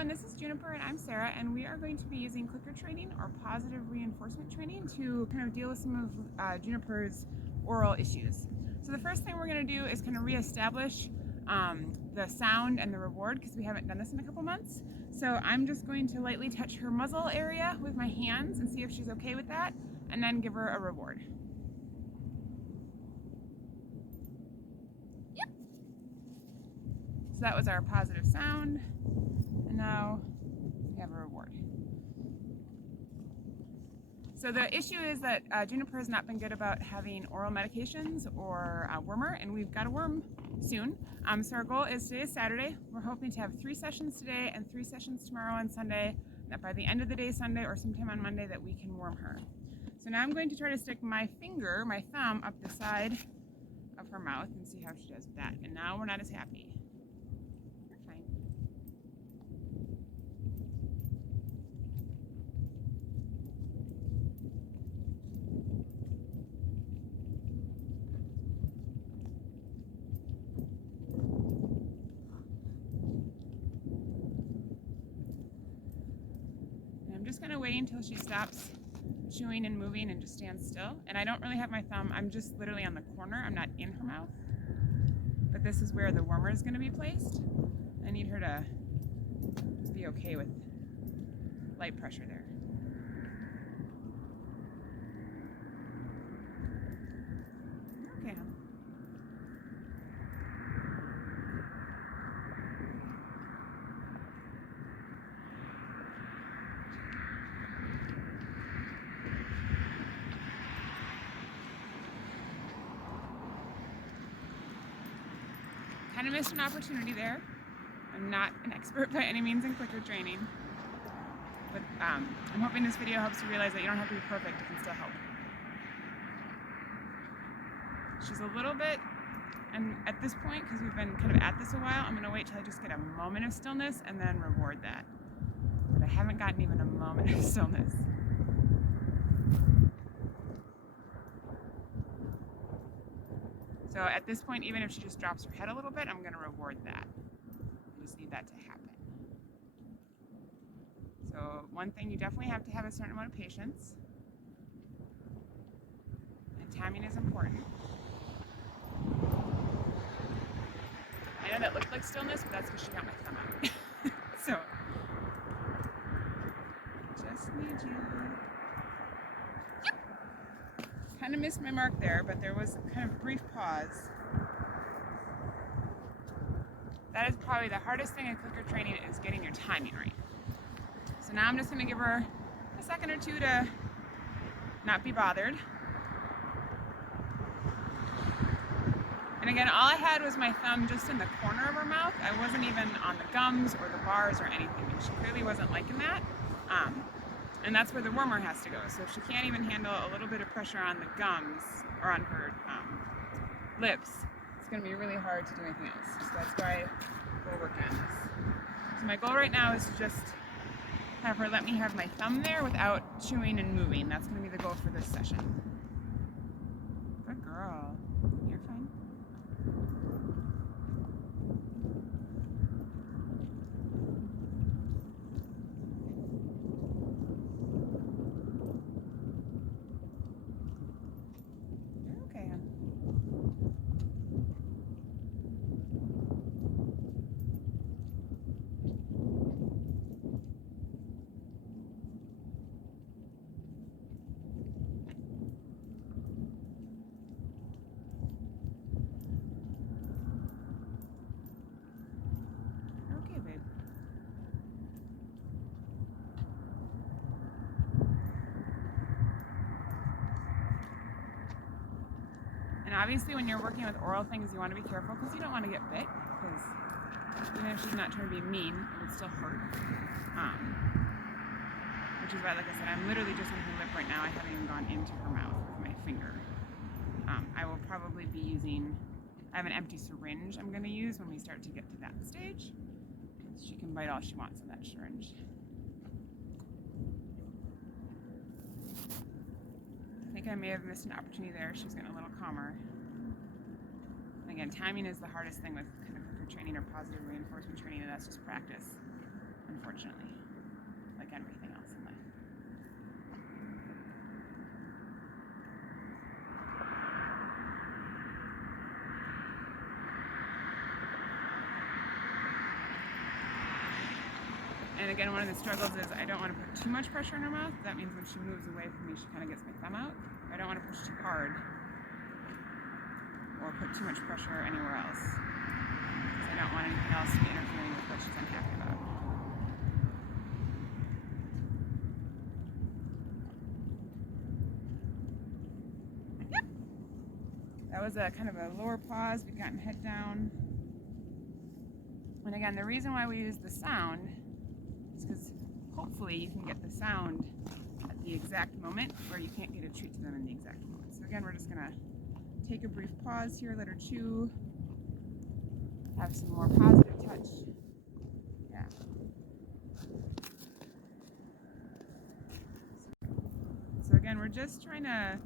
everyone, this is Juniper and I'm Sarah, and we are going to be using clicker training or positive reinforcement training to kind of deal with some of Juniper's oral issues. So the first thing we're going to do is kind of reestablish the sound and the reward, because we haven't done this in a couple months. So I'm just going to lightly touch her muzzle area with my hands and see if she's okay with that, and then give her a reward. Yep. So that was our positive sound. And now we have a reward. So the issue is that Juniper has not been good about having oral medications or wormer, and we've got a worm soon. So our goal is today is Saturday. We're hoping to have 3 sessions today and 3 sessions tomorrow and Sunday, and that by the end of the day Sunday or sometime on Monday that we can worm her. So now I'm going to try to stick my thumb up the side of her mouth and see how she does with that. And now we're not as happy. I'm just kind of waiting until she stops chewing and moving and just stands still. And I don't really have my thumb, I'm just literally on the corner, I'm not in her mouth. But this is where the wormer is going to be placed. I need her to just be okay with light pressure there. Okay. Kind of missed an opportunity there. I'm not an expert by any means in clicker training, but I'm hoping this video helps you realize that you don't have to be perfect, it can still help. She's a little bit, and at this point, because we've been kind of at this a while, I'm going to wait till I just get a moment of stillness and then reward that. But I haven't gotten even a moment of stillness. So at this point, even if she just drops her head a little bit, I'm going to reward that. I just need that to happen. So one thing, you definitely have to have a certain amount of patience. And timing is important. I know that looked like stillness, but that's because she got my thumb out. So, just need you. Kind of missed my mark there, but there was kind of a brief pause. That is probably the hardest thing in clicker training, is getting your timing right. So now I'm just going to give her a second or two to not be bothered. And again, all I had was my thumb just in the corner of her mouth. I wasn't even on the gums or the bars or anything. And she clearly wasn't liking that. And that's where the wormer has to go. So if she can't even handle a little bit of pressure on the gums or on her lips, it's going to be really hard to do anything else. So that's why we're working on this. So my goal right now is to just have her let me have my thumb there without chewing and moving. That's going to be the goal for this session. Good girl. You're fine. And obviously when you're working with oral things, you want to be careful because you don't want to get bit, because even if she's not trying to be mean, it would still hurt. Which is why, like I said, I'm literally just on her lip right now. I haven't even gone into her mouth with my finger. I will probably be using, I have an empty syringe I'm going to use when we start to get to that stage. She can bite all she wants in that syringe. I think I may have missed an opportunity there. She was getting a little calmer. Again, timing is the hardest thing with kind of clicker training or positive reinforcement training, and that's just practice. unfortunately, like everything else in life. And again, one of the struggles is I don't want to put too much pressure in her mouth. That means when she moves away from me, she kind of gets my thumb out. I don't want to push too hard or put too much pressure anywhere else, because I don't want anything else to be interfering with what she's unhappy about. Yep. That was a kind of a lower pause. We've gotten head down. And again, the reason why we use the sound is because hopefully you can get the sound at the exact moment where you can't get a treat to them in the exact moment. So again, we're just gonna take a brief pause here, let her chew, have some more positive touch. Yeah. So again, we're just trying to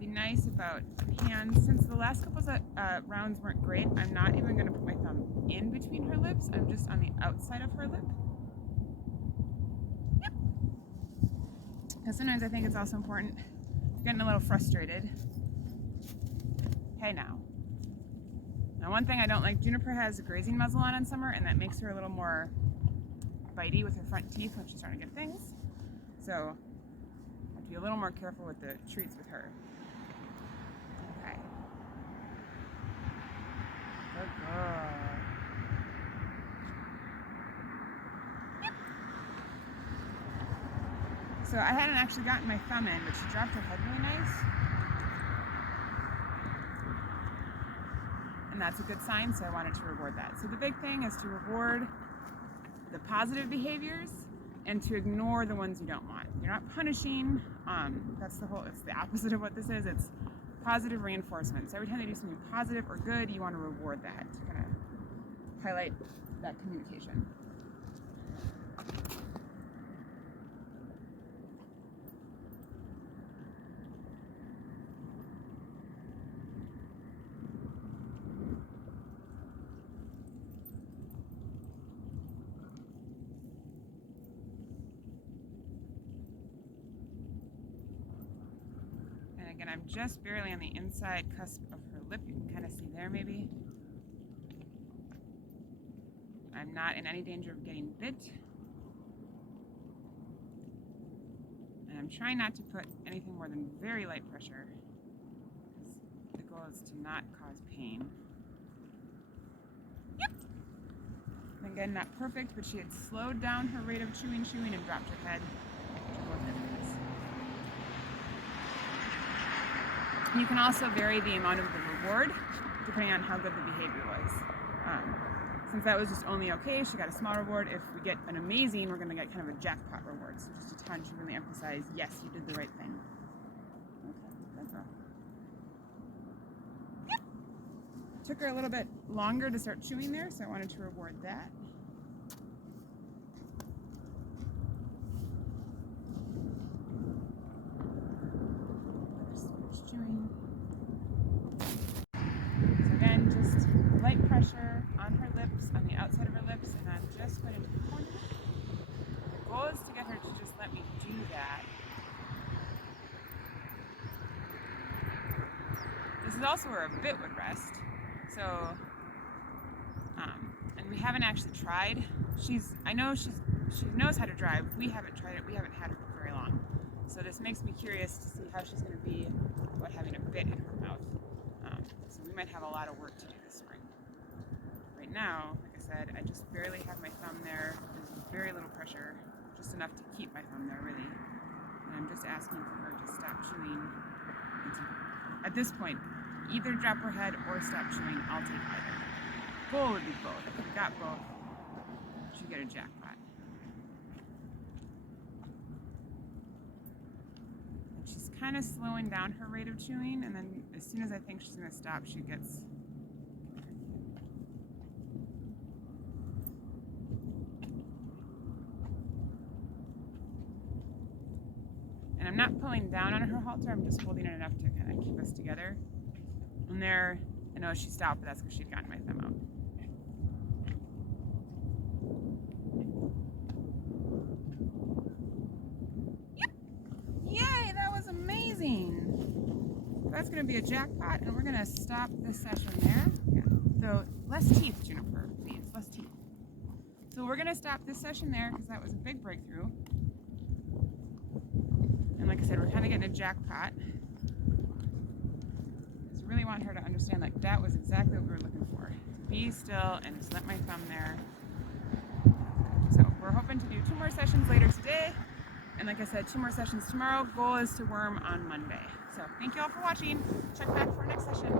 be nice about hands. Since the last couple of rounds weren't great, I'm not even going to put my thumb in between her lips. I'm just on the outside of her lip. Yep. Because sometimes I think it's also important, if you're getting a little frustrated, hey now. Now one thing I don't like, Juniper has a grazing muzzle on summer, and that makes her a little more bitey with her front teeth when she's trying to get things. So I have to be a little more careful with the treats with her. Okay. Good girl. Yep. So I hadn't actually gotten my thumb in, but she dropped her head really nice. And that's a good sign, so I wanted to reward that. So the big thing is to reward the positive behaviors and to ignore the ones you don't want. You're not punishing. It's the opposite of what this is. It's positive reinforcement. So every time they do something positive or good, you want to reward that to kind of highlight that communication. Again, I'm just barely on the inside cusp of her lip. You can kind of see there maybe. I'm not in any danger of getting bit. And I'm trying not to put anything more than very light pressure, because the goal is to not cause pain. Yep. And again, not perfect, but she had slowed down her rate of chewing and dropped her head. You can also vary the amount of the reward depending on how good the behavior was. Since that was just only okay, she got a small reward. If we get an amazing, we're going to get kind of a jackpot reward. So just a ton to really emphasize, yes, you did the right thing. Okay, good girl. Yep. Took her a little bit longer to start chewing there, so I wanted to reward that. Chewing. So again, just light pressure on her lips, on the outside of her lips, and then just put into the corner. The goal is to get her to just let me do that. This is also where a bit would rest. So, and we haven't actually tried. I know she knows how to drive. We haven't tried it. We haven't had her for very long. So this makes me curious to see how she's going to be about having a bit in her mouth. So we might have a lot of work to do this spring. Right now, like I said, I just barely have my thumb there. There's very little pressure, just enough to keep my thumb there, really. And I'm just asking for her to stop chewing. At this point, either drop her head or stop chewing. I'll take either. Goal would be both. If we got both, she'd get a jackpot. She's kind of slowing down her rate of chewing, and then as soon as I think she's going to stop, she gets... And I'm not pulling down on her halter, I'm just holding it enough to kind of keep us together. And there, I know she stopped, but that's because she'd gotten my thumb out. that's going to be a jackpot, and we're going to stop this session there. Yeah. So less teeth, Juniper, please, less teeth. So we're going to stop this session there because that was a big breakthrough. And like I said, we're kind of getting a jackpot. I just really want her to understand like that was exactly what we were looking for. Be still and just let my thumb there. So we're hoping to do 2 more sessions later today. And like I said, 2 more sessions tomorrow. Goal is to worm on Monday. So thank you all for watching. Check back for our next session.